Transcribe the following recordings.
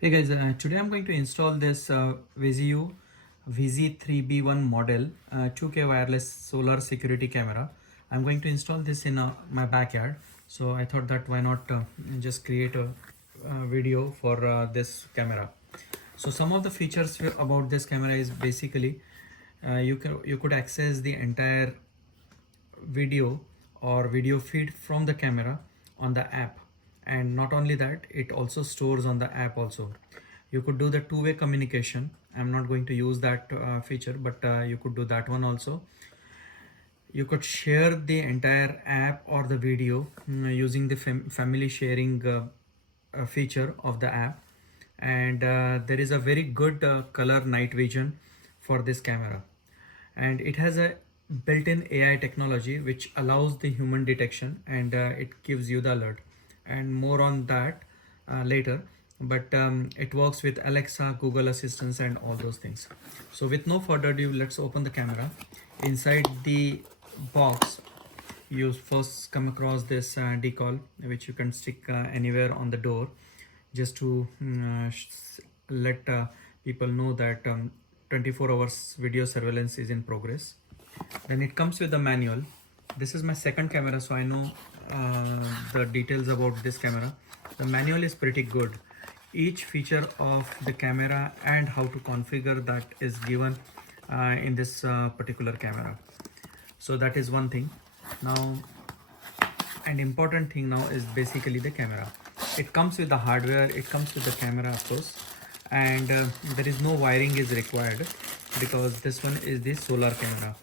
Hey guys, today I'm going to install this VIZIUUY VZ3B1 model 2K wireless solar security camera. I'm going to install this in my backyard. So I thought that why not just create a video for this camera. So some of the features about this camera is basically you could access the entire video or video feed from the camera on the app, and not only that, it also stores on the app also. You could do the two-way communication. I'm not going to use that feature, but you could do that one also. You could share the entire app or the video using the family sharing feature of the app. And there is a very good color night vision for this camera, and it has a built-in AI technology which allows the human detection, and it gives you the alert, and more on that later. But it works with Alexa, Google Assistants, and all those things. So with no further ado, let's open the camera. Inside the box, you first come across this decal which you can stick anywhere on the door, just to let people know that 24 hours video surveillance is in progress. Then it comes with the manual. This is my second camera, so I know the details about this camera. The manual is pretty good. Each feature of the camera and how to configure that is given in this particular camera. So that is one thing. Now, an important thing now is basically the camera. It comes with the hardware, it comes with the camera of course, and there is no wiring is required because this one is the solar camera.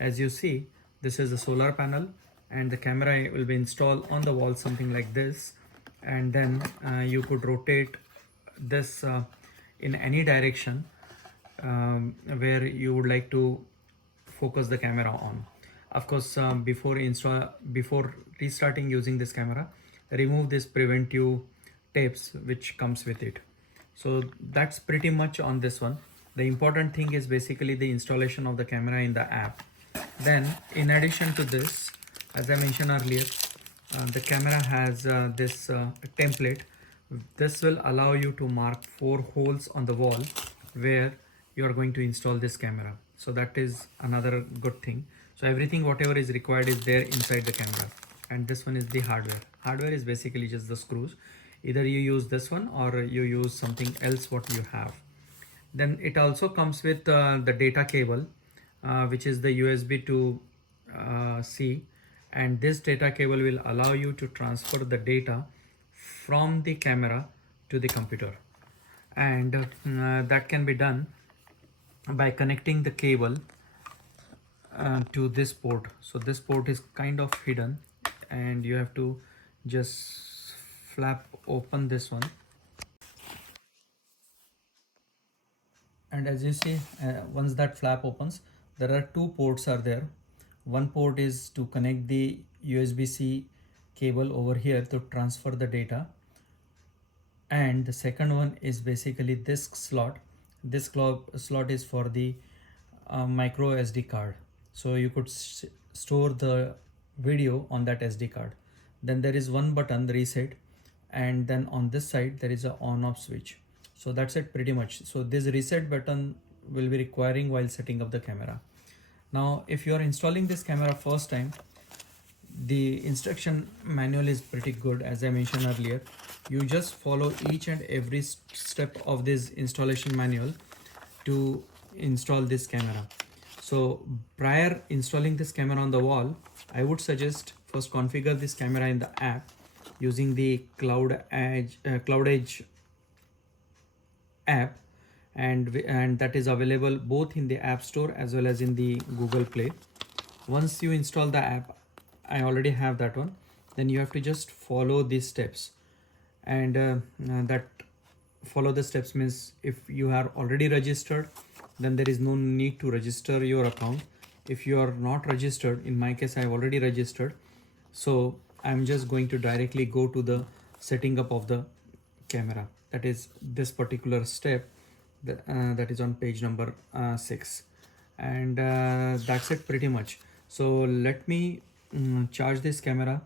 As you see, this is the solar panel, and the camera will be installed on the wall something like this, and then you could rotate this in any direction where you would like to focus the camera on. Of course, before restarting using this camera, remove this preventive tapes which comes with it. So that's pretty much on this one. The important thing is basically the installation of the camera in the app. Then in addition to this, as I mentioned earlier, the camera has this template. This will allow you to mark 4 holes on the wall where you are going to install this camera. So that is another good thing. So everything whatever is required is there inside the camera. And this one is the hardware. Hardware is basically just the screws. Either you use this one or you use something else what you have. Then it also comes with the data cable, which is the USB to C, and this data cable will allow you to transfer the data from the camera to the computer, and that can be done by connecting the cable to this port. So this port is kind of hidden, and you have to just flap open this one, and as you see, once that flap opens, there are 2 ports are there. One port is to connect the USB-C cable over here to transfer the data, and the second one is basically this slot. This slot is for the micro SD card, so you could store the video on that SD card. Then there is one button, reset, and then on this side there is a on off switch. So that's it pretty much. So this reset button will be requiring while setting up the camera. Now if you are installing this camera first time, the instruction manual is pretty good. As I mentioned earlier, you just follow each and every step of this installation manual to install this camera. So prior installing this camera on the wall, I would suggest first configure this camera in the app using the Cloud Edge app, and that is available both in the App Store as well as in the Google Play. Once you install the app, I already have that one, then you have to just follow these steps, and that follow the steps means if you are already registered, then there is no need to register your account. If you are not registered, in my case I have already registered, so I'm just going to directly go to the setting up of the camera. That is this particular step that is on page number 6, and that's it pretty much. So let me charge this camera,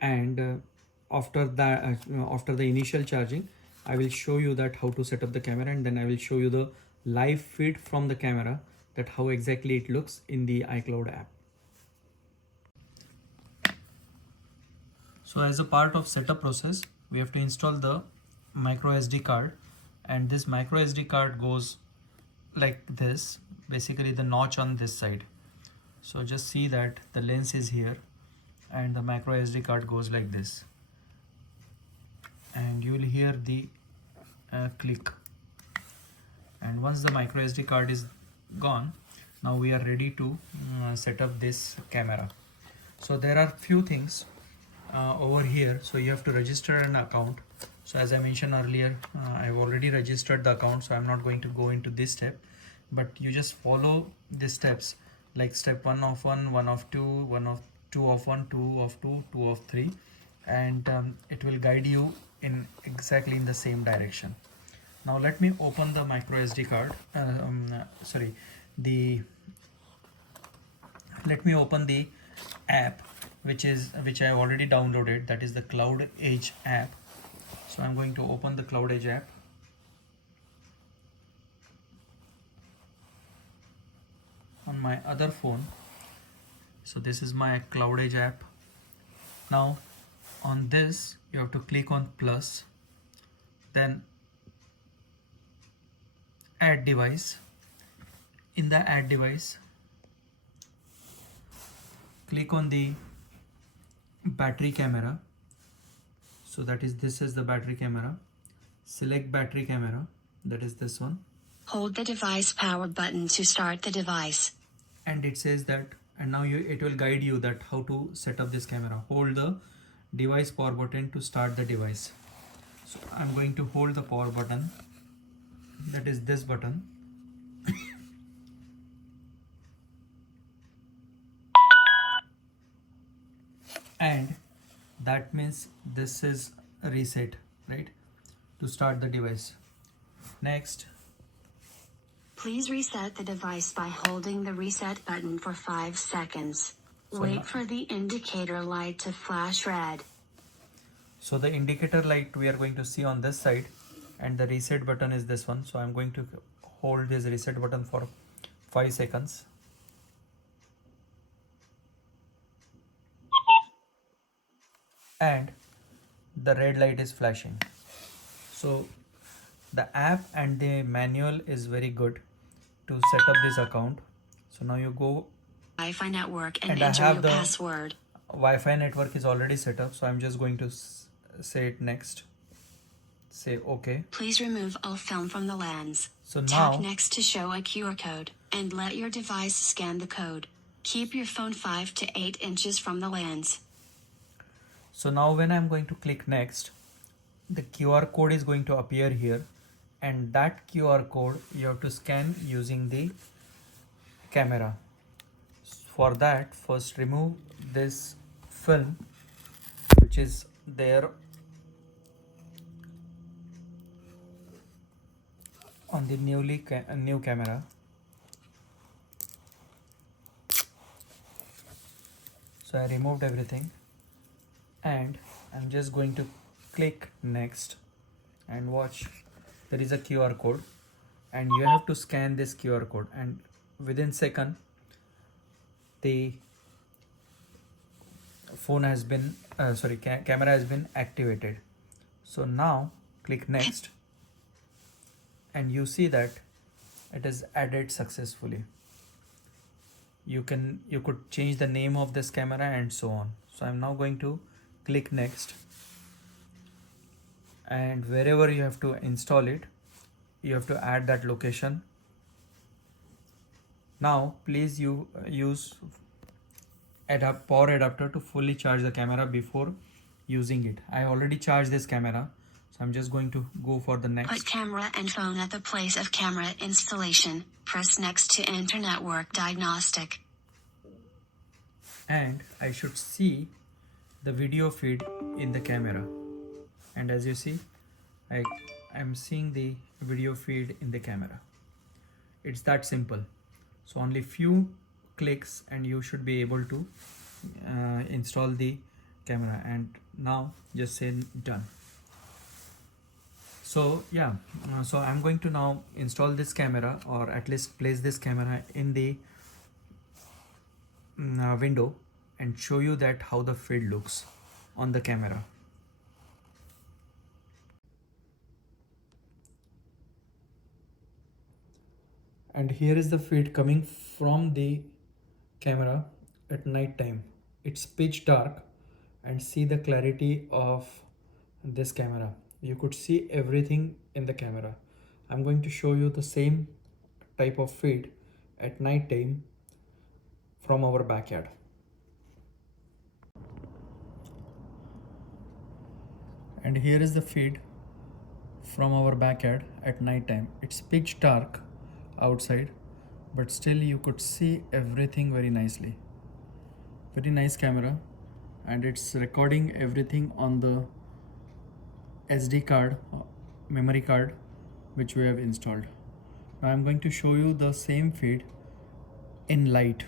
and after that after the initial charging, I will show you that how to set up the camera, and then I will show you the live feed from the camera, that how exactly it looks in the iCloud app. So as a part of setup process, we have to install the micro SD card, and this micro SD card goes like this, basically the notch on this side. So just see that the lens is here and the micro SD card goes like this, and you will hear the click. And once the micro SD card is gone, now we are ready to set up this camera. So there are few things over here. So you have to register an account. So as I mentioned earlier, I've already registered the account, so I'm not going to go into this step, but you just follow the steps, like step 1 of 1, 1 of 2, 1 of 2 of 1, 2 of 2, 2 of 3, and it will guide you in exactly in the same direction. Now let me open the micro SD card. Let me open the app which I have already downloaded, that is the Cloud Edge app. So I'm going to open the Cloud Edge app. On my other phone. So this is my Cloud Edge app. Now on this you have to click on plus, then add device. In the add device, click on the battery camera. So that is, this is the battery camera. Select battery camera, that is this one. Hold the device power button to start the device. And it says that, and now it will guide you that how to set up this camera. Hold the device power button to start the device. So I'm going to hold the power button, that is this button. And that means this is a reset, right, to start the device. Next, please reset the device by holding the reset button for 5 seconds. Wait for the indicator light to flash red. So the indicator light we are going to see on this side, and the reset button is this one. So I'm going to hold this reset button for 5 seconds. And the red light is flashing. So the app and the manual is very good to set up this account. So now you go Wi-Fi network and enter your password. Wi-Fi network is already set up, so I'm just going to say it next. Say OK. Please remove all film from the lens. So tap now next to show a QR code and let your device scan the code. Keep your phone 5 to 8 inches from the lens. So now when I'm going to click next, the QR code is going to appear here, and that QR code you have to scan using the camera. For that, first remove this film which is there on the new camera. So I removed everything, and I'm just going to click next, and watch, there is a QR code, and you have to scan this QR code, and within second the phone has been camera has been activated. So now click next, and you see that it is added successfully. You could change the name of this camera and so on. So I'm now going to click next, and wherever you have to install it, you have to add that location. Now please use power adapter to fully charge the camera before using it. I already charged this camera, so I'm just going to go for the next. Put camera and phone at the place of camera installation. Press next to enter network diagnostic. And I should see the video feed in the camera. And as you see, I'm seeing the video feed in the camera. It's that simple. So only few clicks and you should be able to install the camera. And now just say done. So yeah, so I'm going to now install this camera, or at least place this camera in the window, and show you that how the field looks on the camera. And here is the feed coming from the camera at night time. It's pitch dark, and see the clarity of this camera. You could see everything in the camera. I'm going to show you the same type of feed at night time from our backyard. And here is the feed from our backyard at night time. It's pitch dark outside, but still you could see everything very nicely. Very nice camera, and it's recording everything on the SD card, memory card, which we have installed. Now I'm going to show you the same feed in light.